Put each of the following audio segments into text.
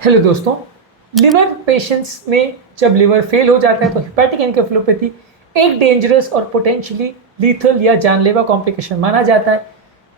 Hello दोस्तों। Liver patients में जब लिवर फेल हो जाता है तो हेपेटिक एनकेफेलोपैथी एक डेंजरस और पोटेंशियली लीथल या जानलेवा कॉम्प्लिकेशन माना जाता है।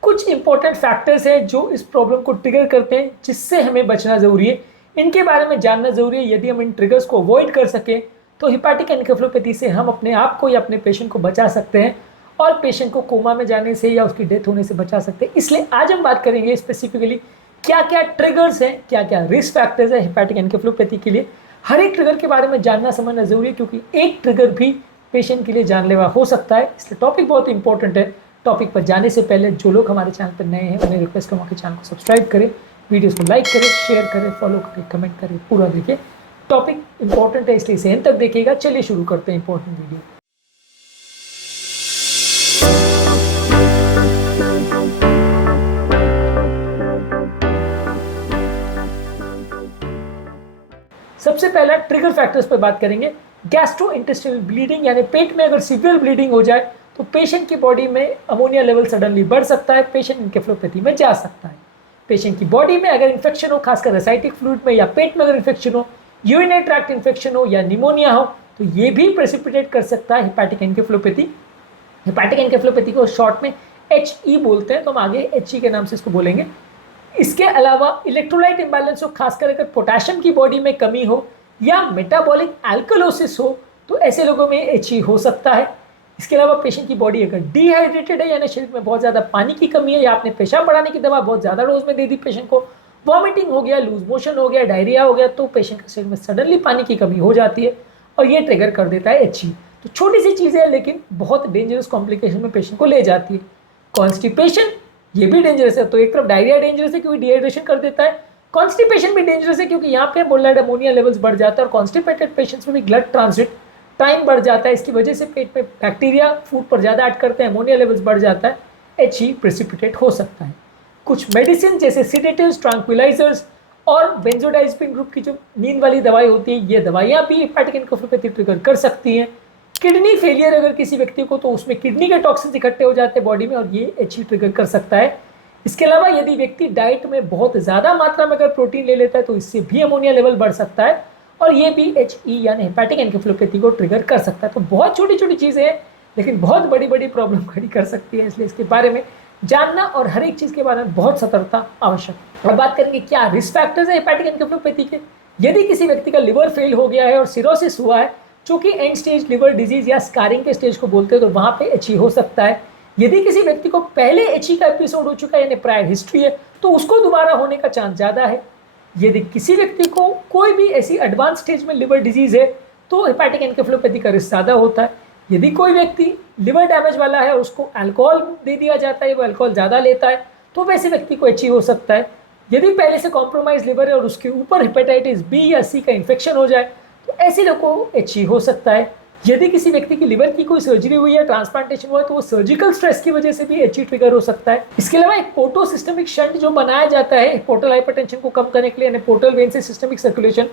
कुछ इंपॉर्टेंट फैक्टर्स हैं जो इस प्रॉब्लम को ट्रिगर करते हैं, जिससे हमें बचना ज़रूरी है। इनके बारे में जानना ज़रूरी है। यदि हम इन ट्रिगर्स को अवॉइड कर सकें तो हेपेटिक एनकेफेलोपैथी से हम अपने आप को या अपने पेशेंट को बचा सकते हैं और पेशेंट को कोमा में जाने से या उसकी डेथ होने से बचा सकते हैं। इसलिए आज हम बात करेंगे स्पेसिफिकली क्या क्या ट्रिगर्स हैं, क्या क्या रिस्क फैक्टर्स हैं हेपेटिक एनकेफेलोपैथी के लिए। हर एक ट्रिगर के बारे में जानना समझना जरूरी है, क्योंकि एक ट्रिगर भी पेशेंट के लिए जानलेवा हो सकता है। इसलिए टॉपिक बहुत इंपॉर्टेंट है। टॉपिक पर जाने से पहले जो लोग हमारे चैनल पर नए हैं उन्हें रिक्वेस्ट करूँगा कि चैनल को सब्सक्राइब करें, वीडियोस को लाइक करें, शेयर करें, फॉलो करें, कमेंट करें, पूरा देखिए। टॉपिक इंपॉर्टेंट है इसलिए इसे एंड तक देखिएगा। चलिए शुरू करते हैं इंपॉर्टेंट वीडियो। सबसे पहला ट्रिगर फैक्टर्स पर बात करेंगे। गैस्ट्रोइंटेस्टाइनल ब्लीडिंग, यानी पेट में अगर सीवियर ब्लीडिंग हो जाए तो पेशेंट की बॉडी में अमोनिया लेवल सडनली बढ़ सकता है, पेशेंट एनकेफेलोपैथी में जा सकता है। पेशेंट की बॉडी में अगर इन्फेक्शन हो, खासकर एसाइटिक फ्लूइड में, या पेट में अगर इन्फेक्शन हो, यूरिनरी ट्रैक्ट इन्फेक्शन हो या निमोनिया हो, तो ये भी प्रेसिपिटेट कर सकता है हेपेटिक एनकेफेलोपैथी। हेपेटिक एनकेफेलोपैथी को शॉर्ट में HE बोलते हैं, तो हम आगे HE के नाम से इसको बोलेंगे। इसके अलावा इलेक्ट्रोलाइट इंबैलेंस हो, खासकर अगर पोटेशियम की बॉडी में कमी हो या मेटाबॉलिक एल्कलोसिस हो, तो ऐसे लोगों में HE हो सकता है। इसके अलावा पेशेंट की बॉडी अगर डिहाइड्रेटेड है, यानी शरीर में बहुत ज़्यादा पानी की कमी है, या आपने पेशाब बढ़ाने की दवा बहुत ज़्यादा डोज में दे दी पेशेंट को, वॉमिटिंग हो गया, लूज मोशन हो गया, डायरिया हो गया, तो पेशेंट के शरीर में सडनली पानी की कमी हो जाती है और ये ट्रिगर कर देता है HE। तो छोटी सी चीज़ें हैं लेकिन बहुत डेंजरस कॉम्प्लिकेशन में पेशेंट को ले जाती है। कॉन्स्टिपेशन, ये भी डेंजरस है। तो एक तरफ डायरिया डेंजरस है क्योंकि डिहाइड्रेशन कर देता है, कॉन्स्टिपेशन भी डेंजरस है क्योंकि यहाँ पे ब्लड अमोनिया लेवल्स बढ़ जाता है और कॉन्स्टिपेटेड पेशेंट्स में भी ब्लड ट्रांजिट टाइम बढ़ जाता है। इसकी वजह से पेट में बैक्टीरिया फूड पर ज़्यादा ऐड करते हैं, अमोनिया लेवल्स बढ़ जाता है, HE प्रेसिपिटेट हो सकता है। कुछ मेडिसिन जैसे सिडेटिव्स, ट्रैंक्विलाइजर्स और बेंजोडाइज़ेपिन ग्रुप की जो नींद वाली दवाई होती है, ये दवाइयाँ भी हेपेटिक एनकेफेलोपैथी ट्रिगर कर सकती हैं। किडनी फेलियर अगर किसी व्यक्ति को, तो उसमें किडनी के टॉक्सिन्स इकट्ठे हो जाते हैं बॉडी में और ये HE ट्रिगर कर सकता है। इसके अलावा यदि व्यक्ति डाइट में बहुत ज़्यादा मात्रा में अगर प्रोटीन ले लेता है तो इससे भी अमोनिया लेवल बढ़ सकता है और ये भी HE यानी हेपेटिक एनकेफेलोपैथी को ट्रिगर कर सकता है। तो बहुत छोटी छोटी चीज़ें हैं लेकिन बहुत बड़ी बड़ी प्रॉब्लम खड़ी कर सकती है, इसलिए इसके बारे में जानना और हर एक चीज़ के बारे में बहुत सतर्कता आवश्यक है। अब बात करेंगे क्या रिस्क फैक्टर्स है हेपेटिक एनकेफेलोपैथी के। यदि किसी व्यक्ति का लिवर फेल हो गया है और सिरोसिस हुआ है, जो कि एंड स्टेज लिवर डिजीज या स्कारिंग के स्टेज को बोलते हैं, तो वहाँ पे HE हो सकता है। यदि किसी व्यक्ति को पहले HE का एपिसोड हो चुका है यानी प्रायर हिस्ट्री है, तो उसको दोबारा होने का चांस ज़्यादा है। यदि किसी व्यक्ति को कोई भी ऐसी एडवांस स्टेज में लिवर डिजीज है तो हेपेटिक एनकेफेलोपैथी का रिस्क ज़्यादा होता है। यदि कोई व्यक्ति लिवर डैमेज वाला है और उसको अल्कोहल दे दिया जाता है, वो अल्कोहल ज़्यादा लेता है, तो वैसे व्यक्ति को HE हो सकता है। यदि पहले से कॉम्प्रोमाइज लिवर है और उसके ऊपर हेपेटाइटिस B या C का इन्फेक्शन हो जाए, तो ऐसे लोगों को HE हो सकता है। यदि किसी व्यक्ति की लिवर की कोई सर्जरी हुई है, ट्रांसप्लांटेशन हुआ है, तो वो सर्जिकल स्ट्रेस की वजह से भी HE ट्रिगर हो सकता है। इसके अलावा एक पोर्टो सिस्टमिक शंट जो बनाया जाता है पोर्टल हाइपरटेंशन को कम करने के लिए, यानी पोर्टल वेन से सिस्टमिक सर्कुलेशन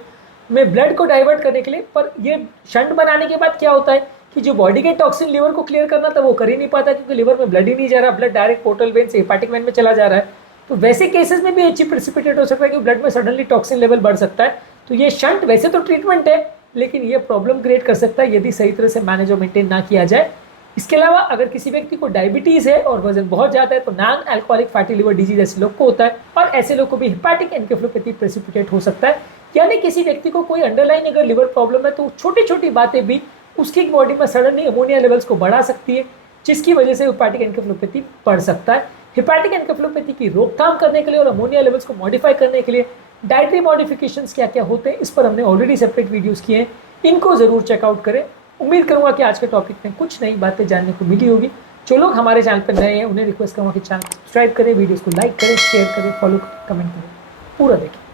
में ब्लड को डाइवर्ट करने के लिए, पर ये शंट बनाने के बाद क्या होता है कि जो बॉडी के टॉक्सिन लिवर को क्लियर करना था वो कर ही नहीं पाता, क्योंकि लिवर में ब्लड ही नहीं जा रहा, ब्लड डायरेक्ट पोर्टल वेन से हेपेटिक वेन में चला जा रहा है। तो वैसे केसेस में भी HE प्रेसिपिटेट हो सकता है कि ब्लड में सडनली टॉक्सिन लेवल बढ़ सकता है। तो ये शंट वैसे तो ट्रीटमेंट है लेकिन ये प्रॉब्लम क्रिएट कर सकता है यदि सही तरह से मैनेज और मेंटेन ना किया जाए। इसके अलावा अगर किसी व्यक्ति को डायबिटीज़ है और वजन बहुत ज़्यादा है, तो non alcoholic fatty liver disease ऐसे लोग को होता है और ऐसे लोग को भी हेपेटिक एनकेफेलोपैथी प्रेसिपिटेट हो सकता है। यानी किसी व्यक्ति को कोई अंडरलाइन अगर लिवर प्रॉब्लम है तो छोटी छोटी बातें भी उसकी बॉडी में सडनली अमोनिया लेवल्स को बढ़ा सकती है, जिसकी वजह से हेपेटिक एनकेफेलोपैथी बढ़ सकता है। हेपेटिक एनकेफेलोपैथी की रोकथाम करने के लिए और अमोनिया लेवल्स को मॉडिफाई करने के लिए डाइटरी मॉडिफिकेशंस क्या क्या होते हैं, इस पर हमने ऑलरेडी सेपरेट वीडियोस किए हैं, इनको ज़रूर चेकआउट करें। उम्मीद करूंगा कि आज के टॉपिक में कुछ नई बातें जानने को मिली होगी। जो लोग हमारे चैनल पर नए हैं उन्हें रिक्वेस्ट करूंगा कि चैनल सब्सक्राइब करें, वीडियोस को लाइक करें, शेयर करें, फॉलो करें, कमेंट करें, पूरा देखें।